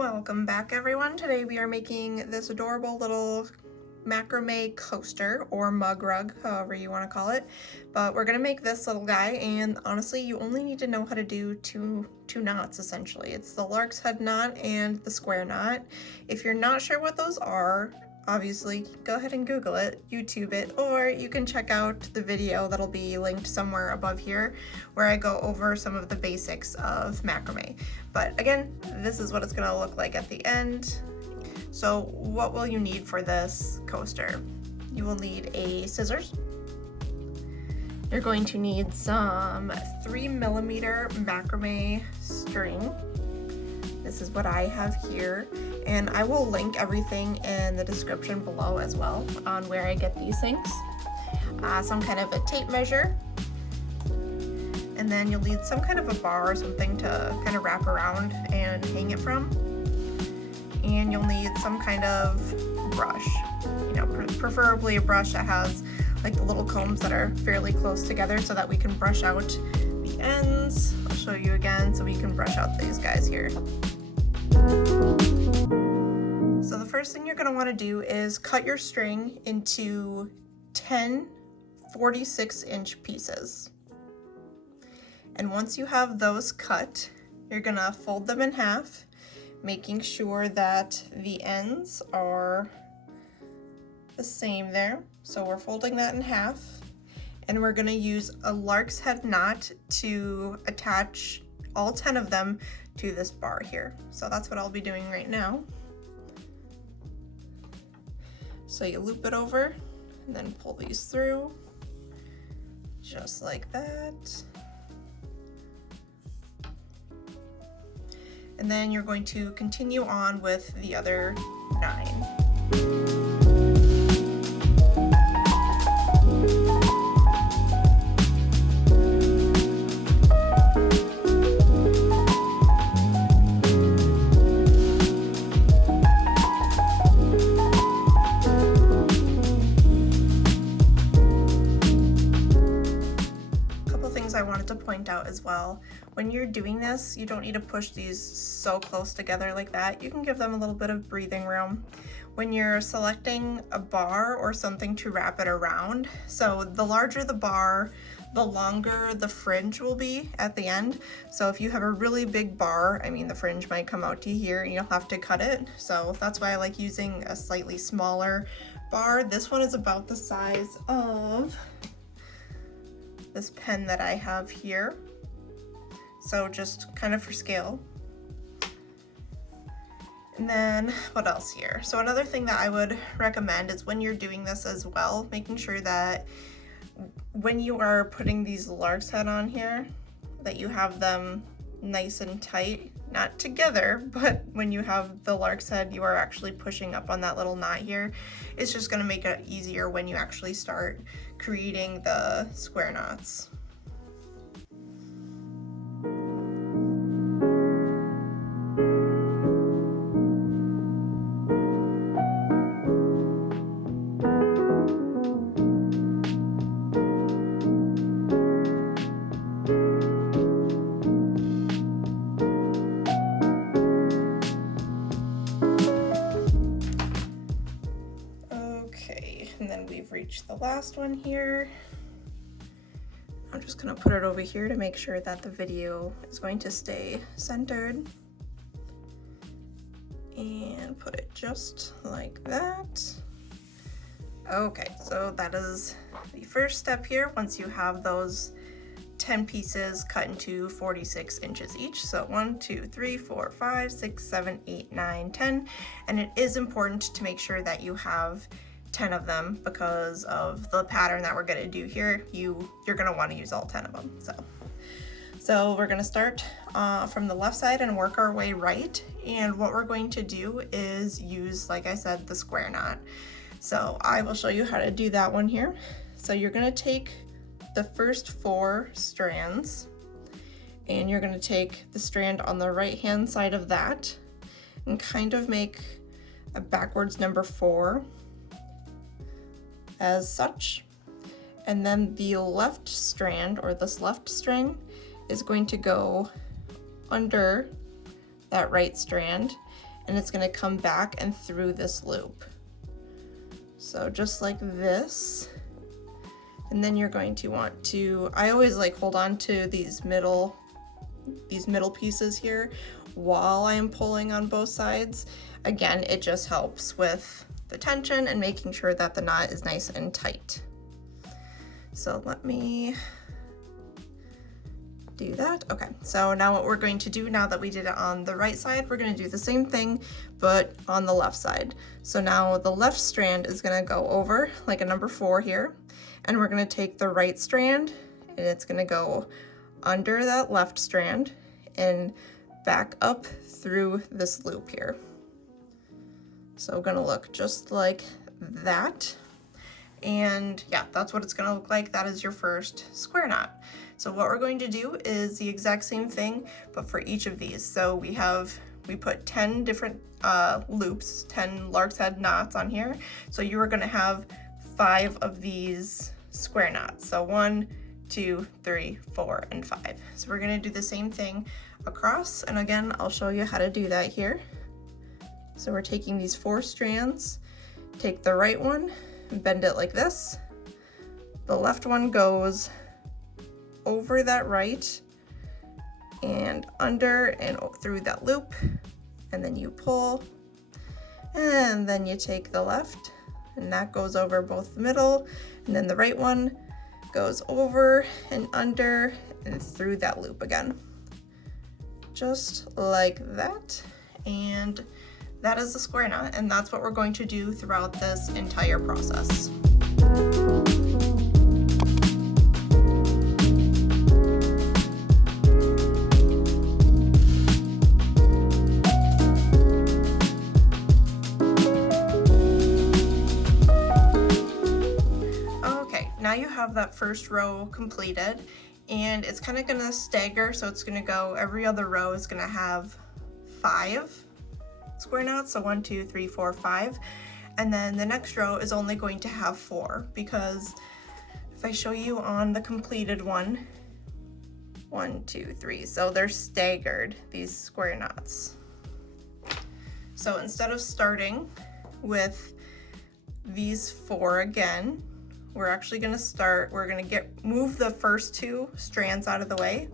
Welcome back, everyone. Today we are making this adorable little macrame coaster or mug rug, however you want to call it. But we're gonna make this little guy, and honestly you only need to know how to do two knots essentially. It's the lark's head knot and the square knot. If you're not sure what those are, obviously go ahead and Google it, YouTube it, or you can check out the video that'll be linked somewhere above here where I go over some of the basics of macrame. But again, this is what it's gonna look like at the end. So what will you need for this coaster? You will need a scissors. You're going to need some 3mm macrame string. This is what I have here, and I will link everything in the description below as well on where I get these things. Some kind of a tape measure, and then you'll need some kind of a bar or something to kind of wrap around and hang it from. And you'll need some kind of brush, you know, preferably a brush that has like the little combs that are fairly close together so that we can brush out the ends. I'll show you again so we can brush out these guys here. So the first thing you're going to want to do is cut your string into 10 46-inch pieces. And once you have those cut, you're going to fold them in half, making sure that the ends are the same there. So we're folding that in half, and we're going to use a lark's head knot to attach all 10 of them to this bar here. So that's what I'll be doing right now. So you loop it over and then pull these through just like that. And then you're going to continue on with the other 9. I wanted to point out as well, when you're doing this, you don't need to push these so close together like that. You can give them a little bit of breathing room when you're selecting a bar or something to wrap it around. So the larger the bar, the longer the fringe will be at the end. So if you have a really big bar, I mean, the fringe might come out to here and you'll have to cut it. So that's why I like using a slightly smaller bar. This one is about the size of this pen that I have here, so just kind of for scale. And then what else here? So another thing that I would recommend is when you're doing this as well, making sure that when you are putting these lark's head on here, that you have them nice and tight, not together, but when you have the lark's head, you are actually pushing up on that little knot here. It's just going to make it easier when you actually start creating the square knots. And then we've reached the last one here. I'm just gonna put it over here to make sure that the video is going to stay centered. And put it just like that. Okay, so that is the first step here once you have those 10 pieces cut into 46 inches each. So 1, 2, 3, 4, 5, 6, 7, 8, 9, 10. And it is important to make sure that you have 10 of them because of the pattern that we're going to do here. You're going to want to use all 10 of them. So we're going to start from the left side and work our way right. And what we're going to do is use, like I said, the square knot. So I will show you how to do that one here. So you're going to take the first 4 strands, and you're going to take the strand on the right hand side of that and kind of make a backwards number 4 as such. And then the left strand, or this left string, is going to go under that right strand, and it's going to come back and through this loop. So just like this. And then you're going to want to, I always like hold on to these middle pieces here while I am pulling on both sides. Again, it just helps with the tension and making sure that the knot is nice and tight. So let me do that. Okay, so now what we're going to do, now that we did it on the right side, we're going to do the same thing but on the left side. So now the left strand is going to go over like a number 4 here, and we're going to take the right strand and it's going to go under that left strand and back up through this loop here. So we're going to look just like that. And yeah, that's what it's going to look like. That is your first square knot. So what we're going to do is the exact same thing, but for each of these. So we put 10 different loops, 10 lark's head knots on here. So you are going to have 5 of these square knots. So 1, 2, 3, 4, and 5. So we're going to do the same thing across. And again, I'll show you how to do that here. So we're taking these 4 strands, take the right one, bend it like this. The left one goes over that right and under and through that loop, and then you pull, and then you take the left and that goes over both the middle, and then the right one goes over and under and through that loop again, just like that. And that is the square knot, and that's what we're going to do throughout this entire process. Okay, now you have that first row completed, and it's kind of going to stagger, so it's going to go, every other row is going to have 5 square knots, so 1, 2, 3, 4, 5, and then the next row is only going to have 4, because if I show you on the completed one, 1, 2, 3, so they're staggered, these square knots. So instead of starting with these 4 again, we're actually going to start, we're going to move the first 2 strands out of the way,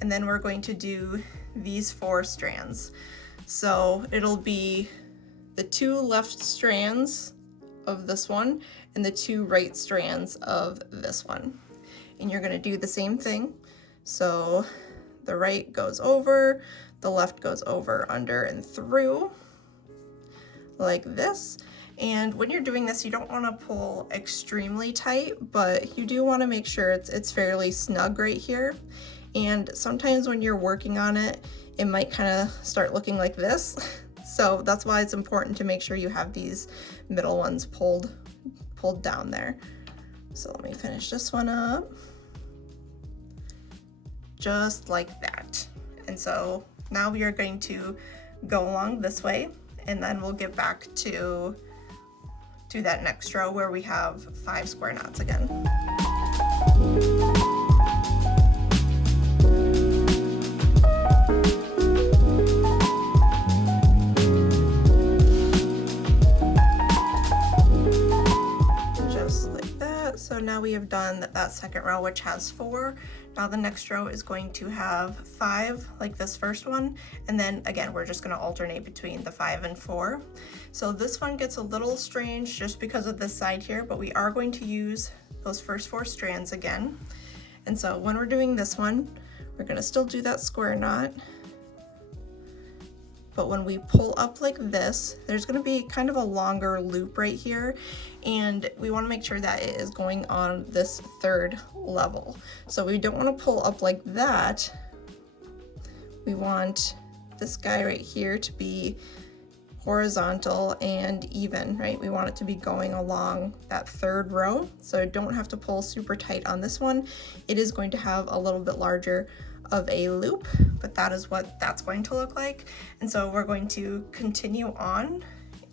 and then we're going to do these 4 strands. So it'll be the 2 left strands of this one and the 2 right strands of this one. And you're going to do the same thing. So the right goes over, the left goes over, under, and through, like this. And when you're doing this, you don't want to pull extremely tight, but you do want to make sure it's fairly snug right here. And sometimes when you're working on it, it might kind of start looking like this. So that's why it's important to make sure you have these middle ones pulled down there. So let me finish this one up. Just like that. And so now we are going to go along this way, and then we'll get back to that next row where we have 5 square knots again. So now we have done that second row, which has 4. Now the next row is going to have 5, like this first one, and then again we're just going to alternate between the 5 and 4. So this one gets a little strange just because of this side here, but we are going to use those first 4 strands again. And so when we're doing this one, we're going to still do that square knot, but when we pull up like this, there's going to be kind of a longer loop right here, and we want to make sure that it is going on this 3rd level. So we don't want to pull up like that. We want this guy right here to be horizontal and even, right? We want it to be going along that 3rd row, so don't have to pull super tight on this one. It is going to have a little bit larger of a loop, but that is what that's going to look like. And so we're going to continue on,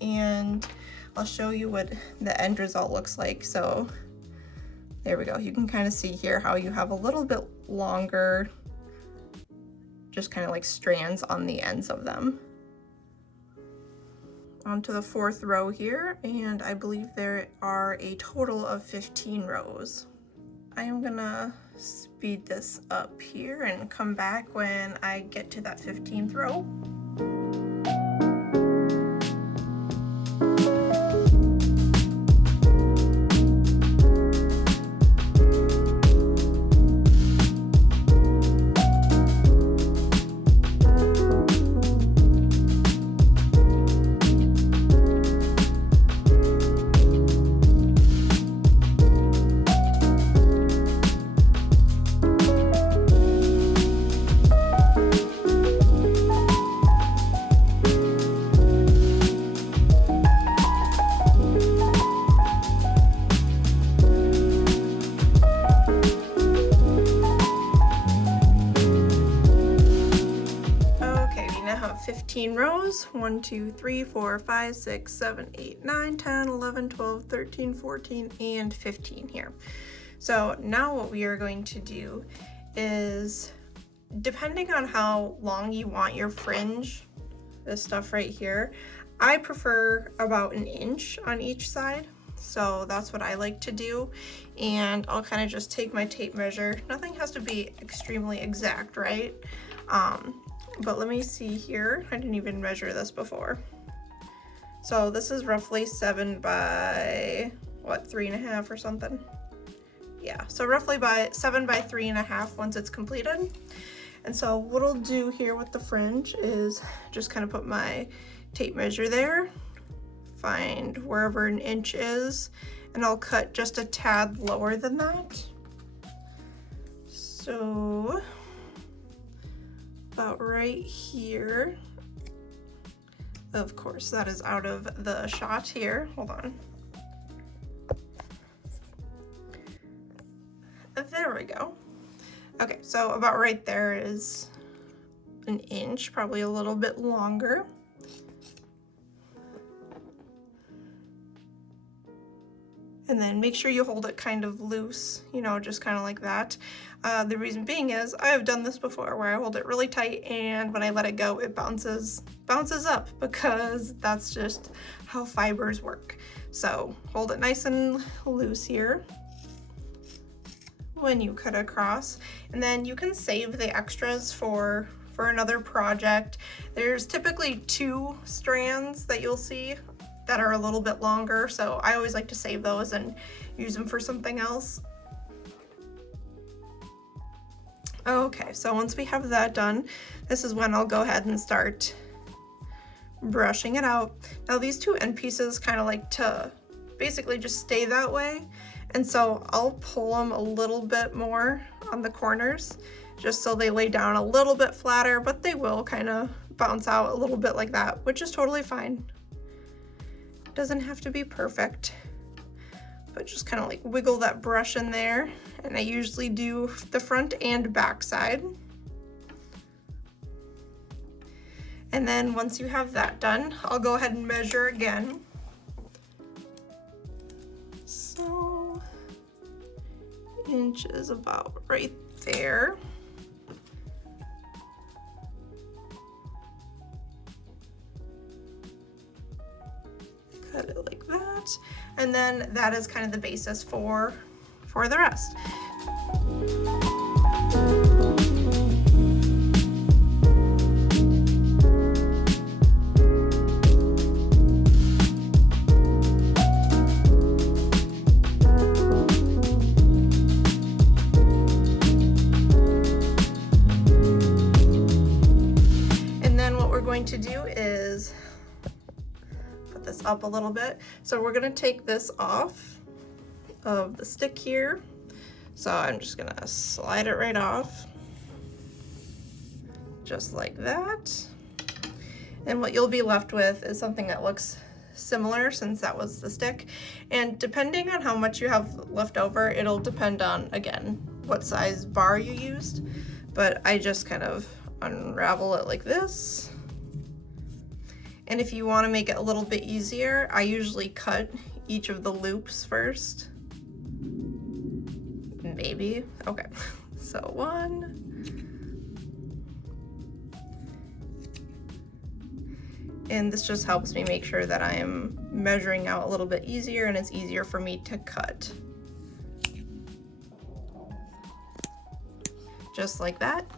and I'll show you what the end result looks like. So there we go. You can kind of see here how you have a little bit longer, just kind of like strands on the ends of them. onto the 4th row here, and I believe there are a total of 15 rows. I am gonna speed this up here and come back when I get to that 15th row. Have 15 rows. 1, 2, 3, 4, 5, 6, 7, 8, 9, 10, 11, 12, 13, 14, and 15 here. So now what we are going to do is, depending on how long you want your fringe, this stuff right here, I prefer about 1 inch on each side. So that's what I like to do. And I'll kind of just take my tape measure. Nothing has to be extremely exact, right? But let me see here. I didn't even measure this before. So this is roughly 7 by, what, 3.5 or something? Yeah, so roughly by 7 by 3.5 once it's completed. And so what I'll do here with the fringe is just kind of put my tape measure there, find wherever 1 inch is, and I'll cut just a tad lower than that. So about right here. Of course, that is out of the shot here. Hold on. There we go. Okay, so about right there is 1 inch, probably a little bit longer. And then make sure you hold it kind of loose, you know, just kind of like that. The reason being is I have done this before where I hold it really tight, and when I let it go, it bounces up, because that's just how fibers work. So hold it nice and loose here when you cut across, and then you can save the extras for another project. There's typically 2 strands that you'll see that are a little bit longer, so I always like to save those and use them for something else. Okay, so once we have that done, this is when I'll go ahead and start brushing it out. Now these 2 end pieces kind of like to basically just stay that way, and so I'll pull them a little bit more on the corners just so they lay down a little bit flatter, but they will kind of bounce out a little bit like that, which is totally fine. Doesn't have to be perfect, but just kind of like wiggle that brush in there. And I usually do the front and back side. And then once you have that done, I'll go ahead and measure again. So inch is about right there. Cut it like that, and then that is kind of the basis for the rest. And then what we're going to do is this up a little bit. So we're gonna take this off of the stick here. So I'm just gonna slide it right off, just like that. And what you'll be left with is something that looks similar, since that was the stick. And depending on how much you have left over, it'll depend on, again, what size bar you used. But I just kind of unravel it like this. And if you want to make it a little bit easier, I usually cut each of the loops first. Maybe. Okay. So 1. And this just helps me make sure that I am measuring out a little bit easier and it's easier for me to cut. Just like that.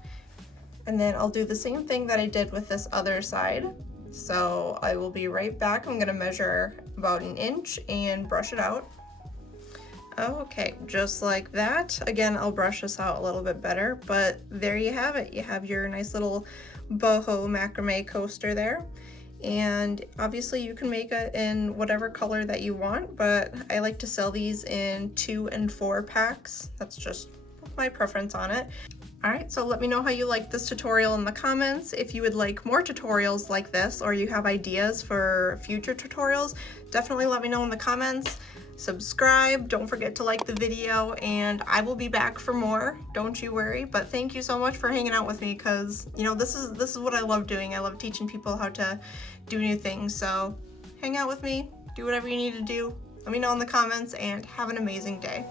And then I'll do the same thing that I did with this other side. So I will be right back. I'm gonna measure about 1 inch and brush it out. Okay, just like that. Again, I'll brush this out a little bit better, but there you have it. You have your nice little boho macrame coaster there. And obviously you can make it in whatever color that you want, but I like to sell these in 2 and 4 packs. That's just my preference on it. Alright, so let me know how you like this tutorial in the comments. If you would like more tutorials like this, or you have ideas for future tutorials, definitely let me know in the comments. Subscribe, don't forget to like the video, and I will be back for more, don't you worry. But thank you so much for hanging out with me, because you know, this is what I love doing. I love teaching people how to do new things. So hang out with me, do whatever you need to do. Let me know in the comments, and have an amazing day.